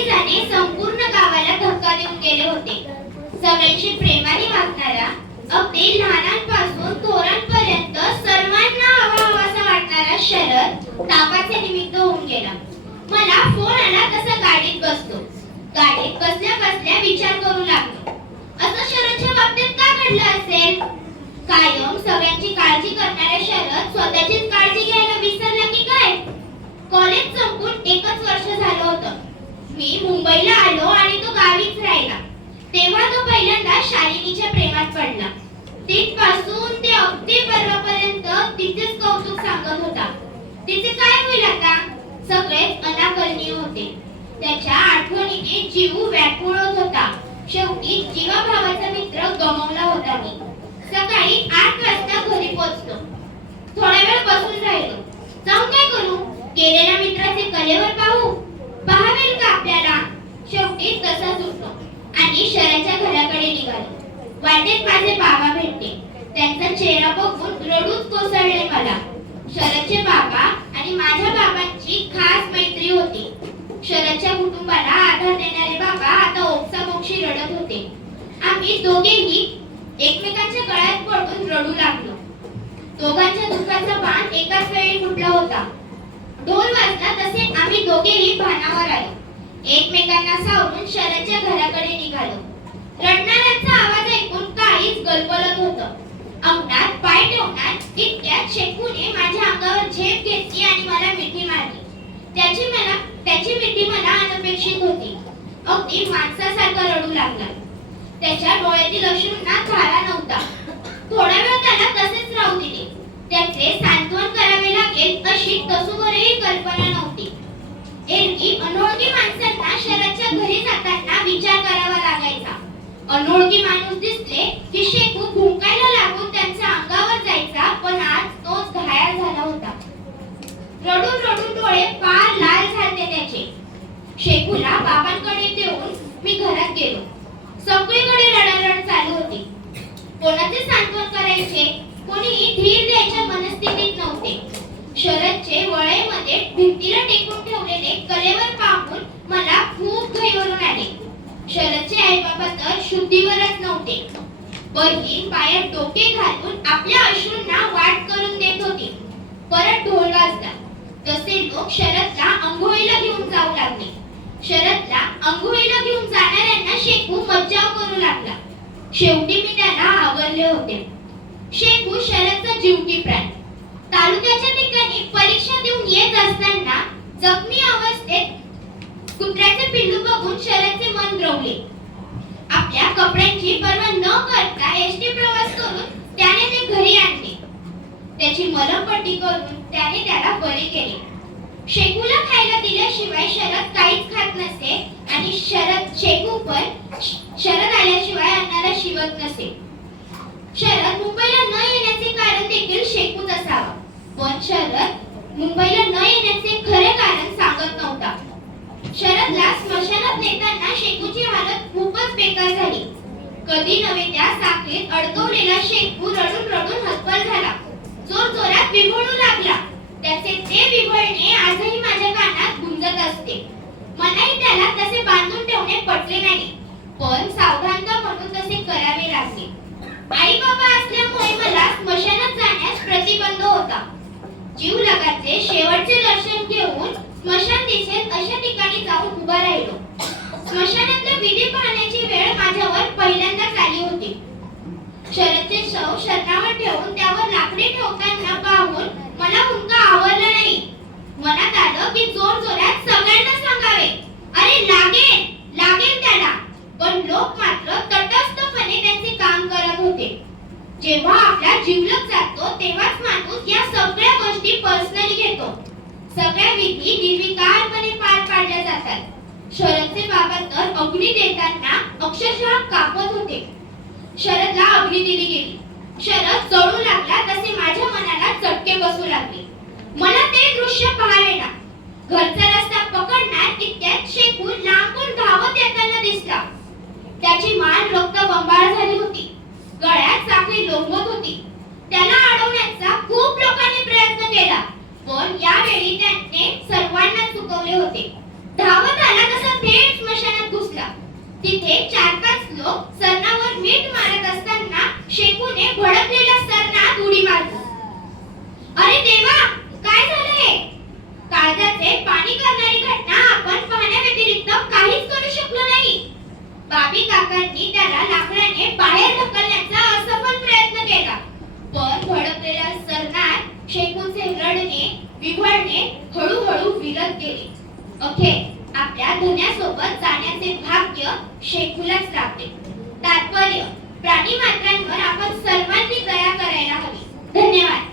जाणे संपूर्ण गावाला धक्का देऊन गेले होते. सगळ्यांशी प्रेमाने वागणारा अगदी लहानांपासून थोरांपर्यंत सर्वांना हवा हवासा वाटणारा शरद तापाचे निमित्त होऊन गेला. मला फोन आला तसा गाडीत बसतो. गाडीत बसल्या बसल्या विचार करू लागलो. असं शरदच्या बाबतीत का घडलं असेल? कायम सगळ्यांची काळजी करणाऱ्या शरद स्वतःचीच काळजी घ्यायला विसरला की काय? कॉलेज संपून एकच वर्ष झालं होतं. मी मुंबईला आलो आणि तो गावीच राहिला. तेव्हा तो पहिल्यांदा शालिनीच्या प्रेमात पडला. तिथपासून ते अगदी परवापर्यंत तिचेच कौतुक सांगत होता. तिचे काय होईल आता? सगळेच अनाकरणीय होते. त्याच्या आठवणीने जीव व्याकुळत होता. शेवटी जीवाभावाचा मित्र गमावला होता मी. सकाळी आठ वाजता घरी पोहोचलो. थोडा वेळ बसून राहिलो. जाऊन काय करू? गेलेल्या मित्राचे कलेवर पाहू पाहावेल का आपल्याला शेवटी तसाच उठलो आणि शहराच्या घराकडे निघालो. वाटेत माझे बाबा भेटले. त्यांचा चेहरा बघून रडून कोसळले मला. शरदचे बाबा आणि माझ्या बाबांची खास मैत्री होती. शरदच्या कुटुंबाला आधार देणारे बाबा आता ओक्साबोक्षी रडत होते. आम्ही दोघेही एकमेकांच्या गळ्यात पडून रडू लागलो. दोघांच्या दुःखाचा बाण एकाच वेळी फुटला होता. ढोल वाजला तसे आम्ही दोघेही भानावर आलो. एकमेकांना सावरून शरदच्या घराकडे निघालो. रडणाऱ्यांचा आवाज ऐकून काहीच गलबलत होत. अंगणात पाय ठेवणार इतक्यात शेकूने माझ्या अंगावर झेप घेतली आणि मला मिठी मारली. त्याची मला त्याची मिठी मला अनपेक्षित होती. अगदी माणसासारखा रडू लागला. त्याच्या डोळ्यातील अश्रूंना थारा नव्हता. थोडा वेळ त्याला तसेच राहू दिले. त्याचे सांत्वन करावे लागेल अशी कसुबरही कल्पना एरवी अनोळखी माणसांना शहराच्या घरी जाताना विचार करावा लागायचा. अनोळखी माणूस दिसले की शेकू भुंकायला लागून त्यांच्या अंगावर जायचा पण आज तोच घायाळ झाला होता. रडून रडून डोळे फार लाल झाले त्याचे. शेकूला बाबांकडे देऊन मी घरात गेलो. सगळीकडे रडारड चालू होती. कोणाचे सांत्वन करायचे? कोणी धीर द्यायच्या मनस्थितीत नव्हते. शरदचे वळेमध्ये भिंतीला टेकून ठेवलेले कलेवर पाहून मला खूप घाईवरून आले शरदचे आई बाबा तर शुद्धीवरच नव्हते. बहीण पायात डोके घालून आपल्या अश्रूंना वाट करून देत होती. परत ढोल वाजला. तसे लोक शरदला अंघोळीला घेऊन जाऊ लागले. शरदला अंघोळीला घेऊन जाणाऱ्यांना शेकू मज्जाव करू लागला. शेवटी मी त्याला आवरले होते. शेकू शरदचा जीवकी प्राण. तालुक्याच्या ठिकाणी परीक्षा देऊन येत असताना जखमी अवस्थेत कुत्र्याचे पिल्लू बघून शरदचे मन द्रवले. आपल्या कपड्यांची पर्वा न करता एसटी प्रवास करून त्याने ते घरी आणले. त्याची मलमपट्टी करून त्याने त्याला बरे केले. शेकूला खायला दिल्याशिवाय शरद काहीच खात नसे आणि शरद शेकू पण शरद आल्याशिवाय अन्नाला शिवत नसे. शरद मुंबईला न येण्याचे कारण देखील शेकूच असावा. पण शरद मुंबईला न येण्याचे खरे कारण सांगत नव्हता. शरदला स्मशानात नेताना शेकूची हालत खूपच बेकार झाली कधी नव्हे त्या साखळीत अडकवलेला शेकू रडून रडून हतबल झाला. जोर जोरात विभळू लागला. त्याचे ते विभळणे आजही माझ्या कानात गुंजत असते. मलाही त्याला तसे बांधून ठेवणे पटले नाही. पण सावधानता म्हणून तसे करावे लागले. आई बाबा असल्यामुळे मला स्मशानात जाण्यास प्रतिबंध होता. जीव लगाचे शेवटचे दर्शन घेऊन स्मशान दिसेल अशा ठिकाणी जाऊन उभा राहिलो. स्मशानातल्या विधी पाहण्याची वेळ माझ्यावर पहिल्यांदाच आली होती. शरदचे शव शरणावर ठेवून त्यावर लाकडी ठोकांना पाहून मला हुंका आवरला नाही. मनात आलं की जोर जोरात सगळ्यांना सांगावे. अरे लागेल लागेल त्याला. पण लोक मात्र तटस्थपणे त्यांचे काम करत होते. जेव्हा आपला जीवलग जातो तेव्हाच माणूस या सगळ्या गोष्टी पर्सनली घेतो. सगळ्या विधी निर्विकारपणे पार पाडल्या जातात. शरदचे बाबा तर अग्नी देताना अक्षरशः कापत होते. शरदला अग्नी दिली गेली. शरद जळू लागला तसे माझ्या मनाला चटके बसू लागले. मला ते दृश्य पाहायला. घरचा रस्ता पकडणार इतक्यात शेकू लांबून धावत येताना दिसला. त्याची मान रक्त बंबाळ झाली होती. गळ्यात साखळी लोंबत होती. त्याला अडवण्याचा खूप लोकांनी प्रयत्न केला. पण यावेळी त्याने सर्वांना चुकवले होते धावत आला तसा थेट तिथे चार पाच लोक सरणावर मीठ मारत असताना शेकूने भडकलेल्या सरणात उडी मारली. अरे देवा काय झालं हे? काळजाचे पाणी करणारी घटना आपण पाहण्याव्यतिरिक्त काहीच करू शकलो नाही. बाबी काकांनी त्याला लाकडाने बाहेर ढकलण्याचा असफल प्रयत्न केला. पण भडकलेल्या सरणात शेकूचे रडणे विव्हळणे हळूहळू विरत गेले. अखेर आपल्या धन्यासोबत जाण्याचे भाग्य शेकूलाच लागते तात्पर्य प्राणी मात्रांवर आपण सर्वांनी दया करायला हवी. धन्यवाद.